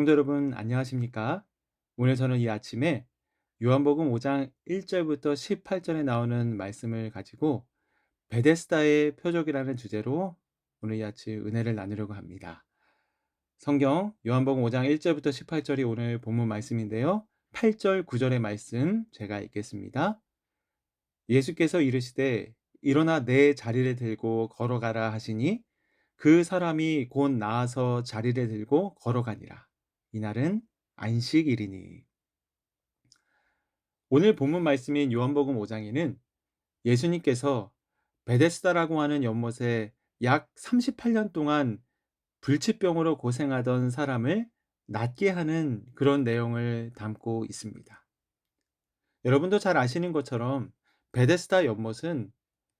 성도 여러분, 안녕하십니까? 오늘 저는 이 아침에 요한복음 5장 1절부터 18절에 나오는 말씀을 가지고 베데스다의 표적이라는 주제로 오늘 이 아침 은혜를 나누려고 합니다. 성경 요한복음 5장 1절부터 18절이 오늘 본문 말씀인데요. 8절, 9절의 말씀 제가 읽겠습니다. 예수께서 이르시되 일어나 내 자리를 들고 걸어가라 하시니 그 사람이 곧 나아서 자리를 들고 걸어가니라. 이날은 안식일이니. 오늘 본문 말씀인 요한복음 5장에는 예수님께서 베데스다라고 하는 연못에 약 38년 동안 불치병으로 고생하던 사람을 낫게 하는 그런 내용을 담고 있습니다. 여러분도 잘 아시는 것처럼 베데스다 연못은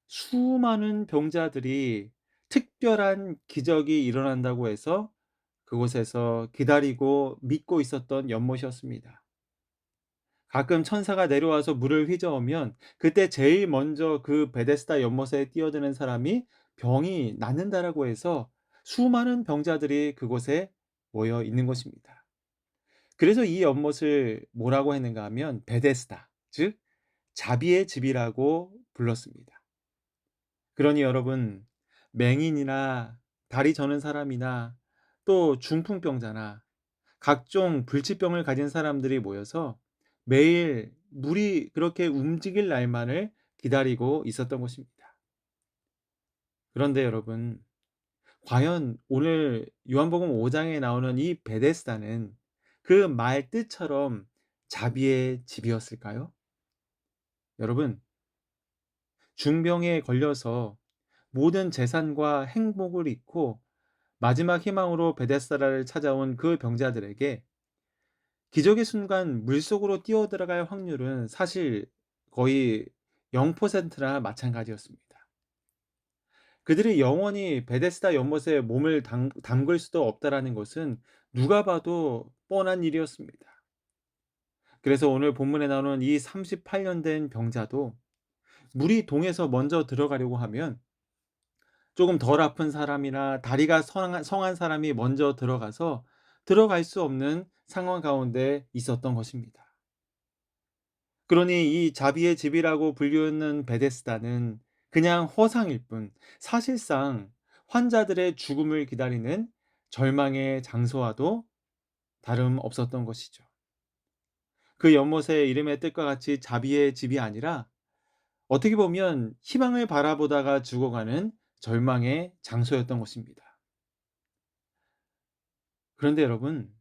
수많은 병자들이 특별한 기적이 일어난다고 해서 그곳에서 기다리고 믿고 있었던 연못이었습니다. 가끔 천사가 내려와서 물을 휘저으면 그때 제일 먼저 그 베데스다 연못에 뛰어드는 사람이 병이 낫는다라고 해서 수많은 병자들이 그곳에 모여 있는 것입니다. 그래서 이 연못을 뭐라고 했는가 하면 베데스다, 즉 자비의 집이라고 불렀습니다. 그러니 여러분, 맹인이나 다리 저는 사람이나 또 중풍병자나 각종 불치병을 가진 사람들이 모여서 매일 물이 그렇게 움직일 날만을 기다리고 있었던 것입니다. 그런데 여러분, 과연 오늘 요한복음 5장에 나오는 이 베데스다는 그 말 뜻처럼 자비의 집이었을까요? 여러분, 중병에 걸려서 모든 재산과 행복을 잃고 마지막 희망으로 베데스다를 찾아온 그 병자들에게 기적의 순간 물속으로 뛰어들어갈 확률은 사실 거의 0%나 마찬가지였습니다. 그들이 영원히 베데스다 연못에 몸을 담글 수도 없다라는 것은 누가 봐도 뻔한 일이었습니다. 그래서 오늘 본문에 나오는 이 38년 된 병자도 물이 동에서 먼저 들어가려고 하면 조금 덜 아픈 사람이나 다리가 성한 사람이 먼저 들어가서 들어갈 수 없는 상황 가운데 있었던 것입니다. 그러니 이 자비의 집이라고 불리는 베데스다는 그냥 허상일 뿐 사실상 환자들의 죽음을 기다리는 절망의 장소와도 다름없었던 것이죠. 그 연못의 이름의 뜻과 같이 자비의 집이 아니라 어떻게 보면 희망을 바라보다가 죽어가는 절망의 장소였던 것입니다. 그런데 여러분,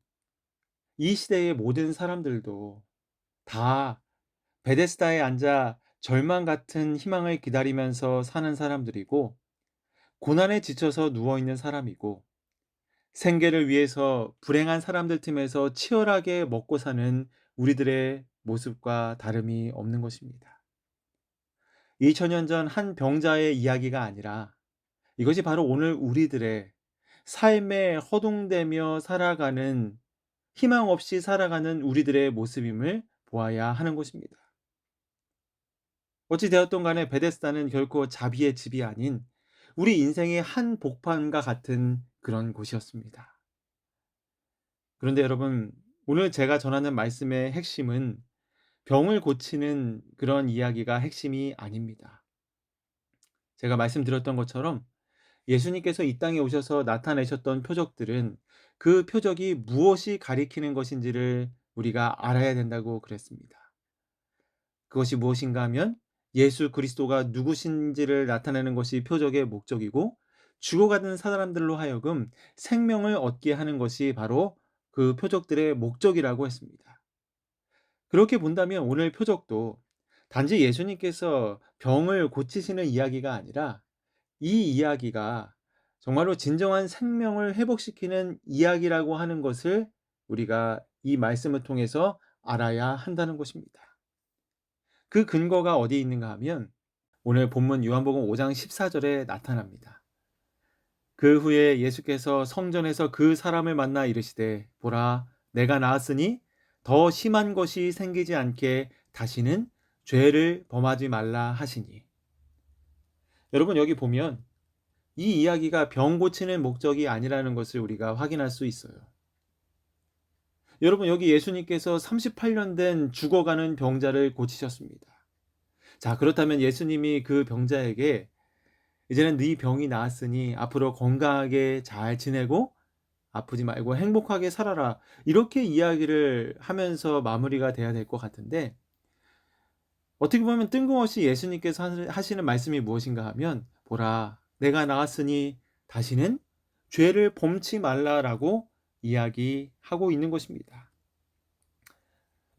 이 시대의 모든 사람들도 다 베데스다에 앉아 절망 같은 희망을 기다리면서 사는 사람들이고, 고난에 지쳐서 누워있는 사람이고, 생계를 위해서 불행한 사람들 틈에서 치열하게 먹고 사는 우리들의 모습과 다름이 없는 것입니다. 2000년 전 한 병자의 이야기가 아니라 이것이 바로 오늘 우리들의 삶에 허둥대며 살아가는, 희망 없이 살아가는 우리들의 모습임을 보아야 하는 것입니다. 어찌 되었든 간에 베데스다는 결코 자비의 집이 아닌 우리 인생의 한 복판과 같은 그런 곳이었습니다. 그런데 여러분, 오늘 제가 전하는 말씀의 핵심은 병을 고치는 그런 이야기가 핵심이 아닙니다. 제가 말씀드렸던 것처럼 예수님께서 이 땅에 오셔서 나타내셨던 표적들은 그 표적이 무엇이 가리키는 것인지를 우리가 알아야 된다고 그랬습니다. 그것이 무엇인가 하면 예수 그리스도가 누구신지를 나타내는 것이 표적의 목적이고, 죽어가는 사람들로 하여금 생명을 얻게 하는 것이 바로 그 표적들의 목적이라고 했습니다. 그렇게 본다면 오늘 표적도 단지 예수님께서 병을 고치시는 이야기가 아니라 이 이야기가 정말로 진정한 생명을 회복시키는 이야기라고 하는 것을 우리가 이 말씀을 통해서 알아야 한다는 것입니다. 그 근거가 어디에 있는가 하면 오늘 본문 요한복음 5장 14절에 나타납니다. 그 후에 예수께서 성전에서 그 사람을 만나 이르시되 보라 내가 나았으니 더 심한 것이 생기지 않게 다시는 죄를 범하지 말라 하시니. 여러분, 여기 보면 이 이야기가 병 고치는 목적이 아니라는 것을 우리가 확인할 수 있어요. 여러분 여기 예수님께서 38년 된 죽어가는 병자를 고치셨습니다. 자, 그렇다면 예수님이 그 병자에게 "이제는 네 병이 나았으니 앞으로 건강하게 잘 지내고 아프지 말고 행복하게 살아라." 이렇게 이야기를 하면서 마무리가 돼야 될 것 같은데, 어떻게 보면 뜬금없이 예수님께서 하시는 말씀이 무엇인가 하면 "보라, 내가 나았으니 다시는 죄를 범치 말라."라고 이야기하고 있는 것입니다.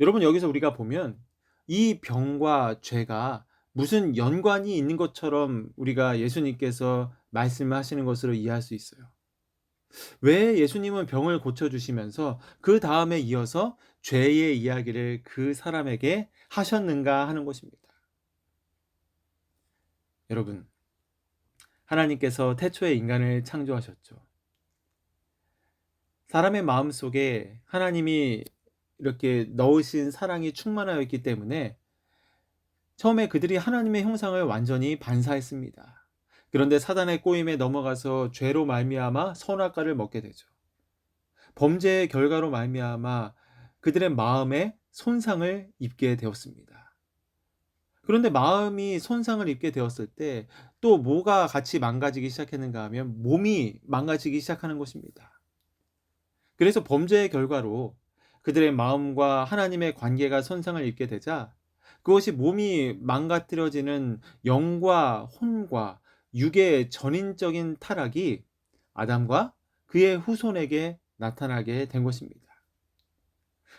여러분 여기서 우리가 보면 이 병과 죄가 무슨 연관이 있는 것처럼 우리가 예수님께서 말씀하시는 것으로 이해할 수 있어요. 왜 예수님은 병을 고쳐 주시면서 그다음에 이어서 죄의 이야기를 그 사람에게 하셨는가 하는 것입니다. 여러분, 하나님께서 태초에 인간을 창조하셨죠. 사람의 마음속에 하나님이 이렇게 넣으신 사랑이 충만하여 있기 때문에 처음에 그들이 하나님의 형상을 완전히 반사했습니다. 그런데 사단의 꼬임에 넘어가서 죄로 말미암아 선악과를 먹게 되죠. 범죄의 결과로 말미암아 그들의 마음에 손상을 입게 되었습니다. 그런데 마음이 손상을 입게 되었을 때 또 뭐가 같이 망가지기 시작했는가 하면 몸이 망가지기 시작하는 것입니다. 그래서 범죄의 결과로 그들의 마음과 하나님의 관계가 손상을 입게 되자 그것이 몸이 망가뜨려지는 영과 혼과 육의 전인적인 타락이 아담과 그의 후손에게 나타나게 된 것입니다.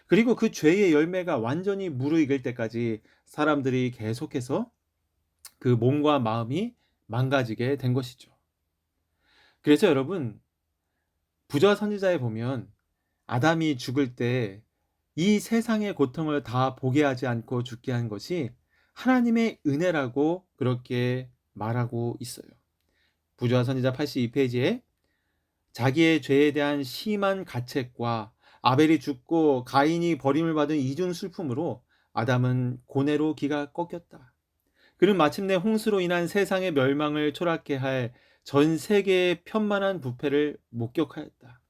그리고 그 죄의 열매가 완전히 무르익을 때까지 사람들이 계속해서 그 몸과 마음이 망가지게 된 것이죠. 그래서 여러분, 부자 선지자에 보면 아담이 죽을 때 이 세상의 고통을 다 보게 하지 않고 죽게 한 것이 하나님의 은혜라고 그렇게 말하고 있어요. 부조와 선지자 82페이지에 자기의 죄에 대한 심한 가책과 아벨이 죽고 가인이 버림을 받은 이중 슬픔으로 아담은 고뇌로 기가 꺾였다. 그는 마침내 홍수로 인한 세상의 멸망을 초락케 할 전 세계의 편만한 부패를 목격하였다.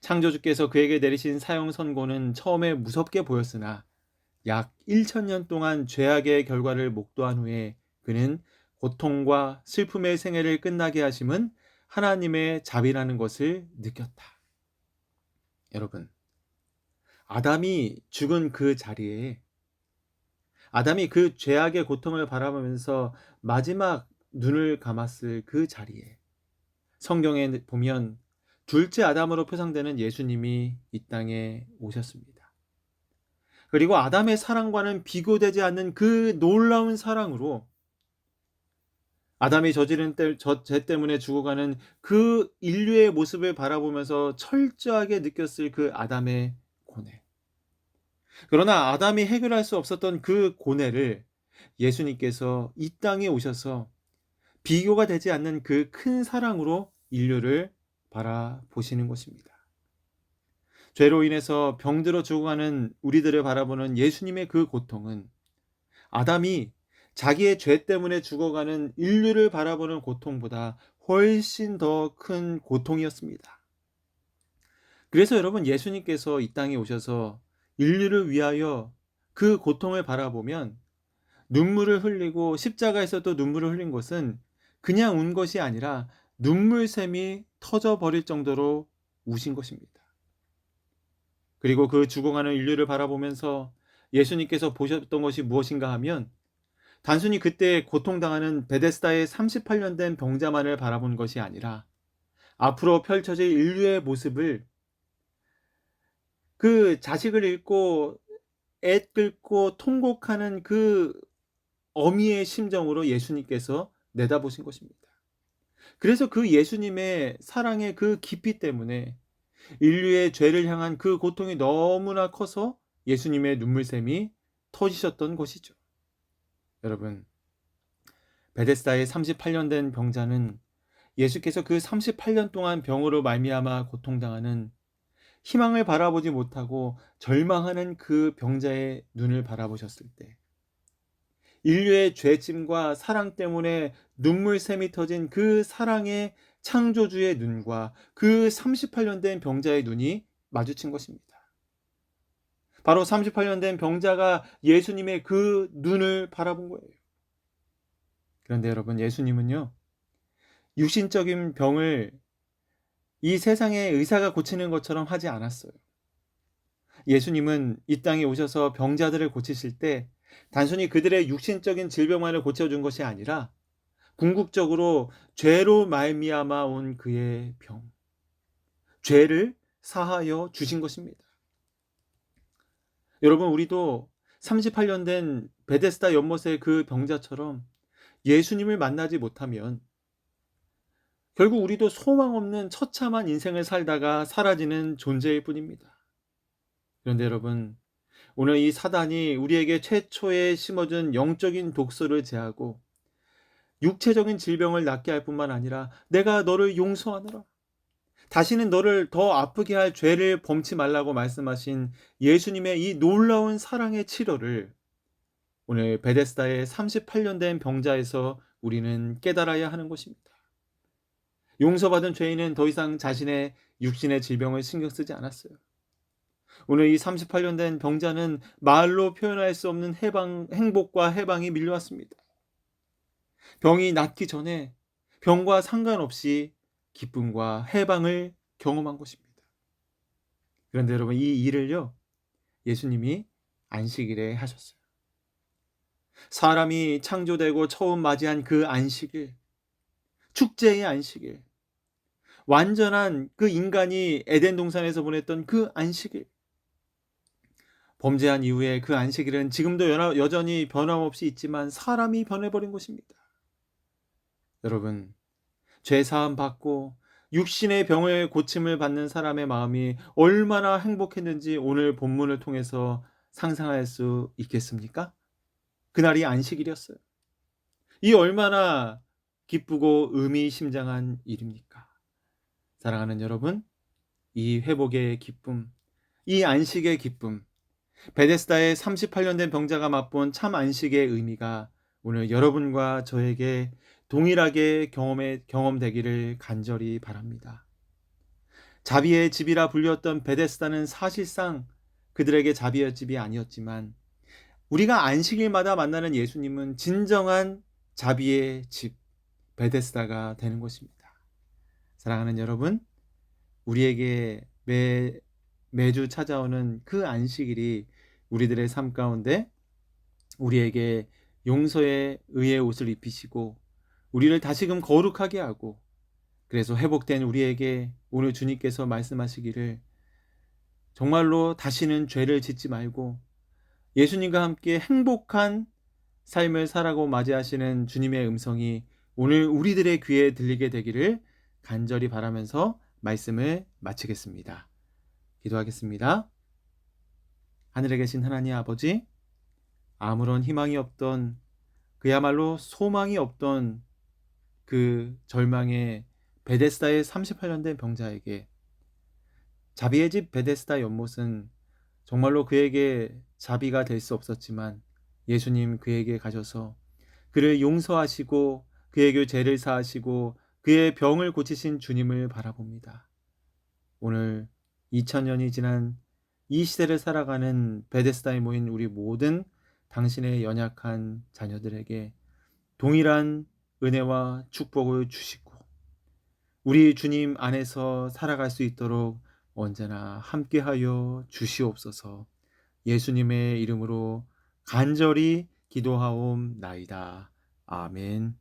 창조주께서 그에게 내리신 사형 선고는 처음에 무섭게 보였으나 약 1000년 동안 죄악의 결과를 목도한 후에 그는 고통과 슬픔의 생애를 끝나게 하심은 하나님의 자비라는 것을 느꼈다. 여러분, 아담이 죽은 그 자리에, 아담이 그 죄악의 고통을 바라보면서 마지막 눈을 감았을 그 자리에 성경에 보면 둘째 아담으로 표상되는 예수님이 이 땅에 오셨습니다. 그리고 아담의 사랑과는 비교되지 않는 그 놀라운 사랑으로 아담이 저지른 죄 때문에 죽어가는 그 인류의 모습을 바라보면서 철저하게 느꼈을 그 아담의 고뇌. 그러나 아담이 해결할 수 없었던 그 고뇌를 예수님께서 이 땅에 오셔서 비교가 되지 않는 그 큰 사랑으로 인류를 바라보시는 것입니다. 죄로 인해서 병들어 죽어가는 우리들을 바라보는 예수님의 그 고통은 아담이 자기의 죄 때문에 죽어가는 인류를 바라보는 고통보다 훨씬 더 큰 고통이었습니다. 그래서 여러분, 예수님께서 이 땅에 오셔서 인류를 위하여 그 고통을 바라보면 눈물을 흘리고 십자가에서도 눈물을 흘린 것은 그냥 운 것이 아니라 눈물샘이 터져버릴 정도로 우신 것입니다. 그리고 그 죽어가는 인류를 바라보면서 예수님께서 보셨던 것이 무엇인가 하면 단순히 그때 고통당하는 베데스다의 38년 된 병자만을 바라본 것이 아니라 앞으로 펼쳐질 인류의 모습을, 그 자식을 잃고 애 끓고 통곡하는 그 어미의 심정으로 예수님께서 내다보신 것입니다. 그래서 그 예수님의 사랑의 그 깊이 때문에 인류의 죄를 향한 그 고통이 너무나 커서 예수님의 눈물샘이 터지셨던 것이죠. 여러분, 베데스다의 38년 된 병자는 예수께서 그 38년 동안 병으로 말미암아 고통당하는, 희망을 바라보지 못하고 절망하는 그 병자의 눈을 바라보셨을 때 인류의 죄짐과 사랑 때문에 눈물샘이 터진 그 사랑의 창조주의 눈과 그 38년 된 병자의 눈이 마주친 것입니다. 바로 38년 된 병자가 예수님의 그 눈을 바라본 거예요. 그런데 여러분, 예수님은요, 육신적인 병을 이 세상의 의사가 고치는 것처럼 하지 않았어요. 예수님은 이 땅에 오셔서 병자들을 고치실 때 단순히 그들의 육신적인 질병만을 고쳐준 것이 아니라 궁극적으로 죄로 말미암아 온 그의 병, 죄를 사하여 주신 것입니다. 여러분, 우리도 38년 된 베데스다 연못의 그 병자처럼 예수님을 만나지 못하면 결국 우리도 소망 없는 처참한 인생을 살다가 사라지는 존재일 뿐입니다. 그런데 여러분, 오늘 이 사단이 우리에게 최초에 심어준 영적인 독소를 제하고 육체적인 질병을 낫게 할 뿐만 아니라 내가 너를 용서하노라, 다시는 너를 더 아프게 할 죄를 범치 말라고 말씀하신 예수님의 이 놀라운 사랑의 치료를 오늘 베데스다의 38년 된 병자에서 우리는 깨달아야 하는 것입니다. 용서받은 죄인은 더 이상 자신의 육신의 질병을 신경 쓰지 않았어요. 오늘 이 38년 된 병자는 말로 표현할 수 없는 행복과 해방이 밀려왔습니다. 병이 낫기 전에 병과 상관없이 기쁨과 해방을 경험한 것입니다. 그런데 여러분, 이 일을요, 예수님이 안식일에 하셨어요. 사람이 창조되고 처음 맞이한 그 안식일, 축제의 안식일, 완전한 그 인간이 에덴 동산에서 보냈던 그 안식일, 범죄한 이후에 그 안식일은 지금도 여전히 변함없이 있지만 사람이 변해버린 것입니다. 여러분, 죄 사함 받고 육신의 병을 고침을 받는 사람의 마음이 얼마나 행복했는지 오늘 본문을 통해서 상상할 수 있겠습니까? 그날이 안식일이었어요. 이 얼마나 기쁘고 의미심장한 일입니까? 사랑하는 여러분, 이 회복의 기쁨, 이 안식의 기쁨, 베데스다의 38년 된 병자가 맛본 참 안식의 의미가 오늘 여러분과 저에게 동일하게 경험되기를 간절히 바랍니다. 자비의 집이라 불렸던 베데스다는 사실상 그들에게 자비의 집이 아니었지만 우리가 안식일마다 만나는 예수님은 진정한 자비의 집 베데스다가 되는 것입니다. 사랑하는 여러분, 우리에게 매주 찾아오는 그 안식일이 우리들의 삶 가운데 우리에게 용서의 의의 옷을 입히시고 우리를 다시금 거룩하게 하고, 그래서 회복된 우리에게 오늘 주님께서 말씀하시기를 정말로 다시는 죄를 짓지 말고 예수님과 함께 행복한 삶을 살아고 맞이하시는 주님의 음성이 오늘 우리들의 귀에 들리게 되기를 간절히 바라면서 말씀을 마치겠습니다. 기도하겠습니다. 하늘에 계신 하나님 아버지, 아무런 희망이 없던, 그야말로 소망이 없던 그 절망의 베데스다의 38년 된 병자에게 자비의 집 베데스다 연못은 정말로 그에게 자비가 될 수 없었지만 예수님 그에게 가셔서 그를 용서하시고 그에게 죄를 사하시고 그의 병을 고치신 주님을 바라봅니다. 오늘 2000년이 지난 이 시대를 살아가는 베데스다에 모인 우리 모든 당신의 연약한 자녀들에게 동일한 은혜와 축복을 주시고 우리 주님 안에서 살아갈 수 있도록 언제나 함께하여 주시옵소서. 예수님의 이름으로 간절히 기도하옵나이다. 아멘.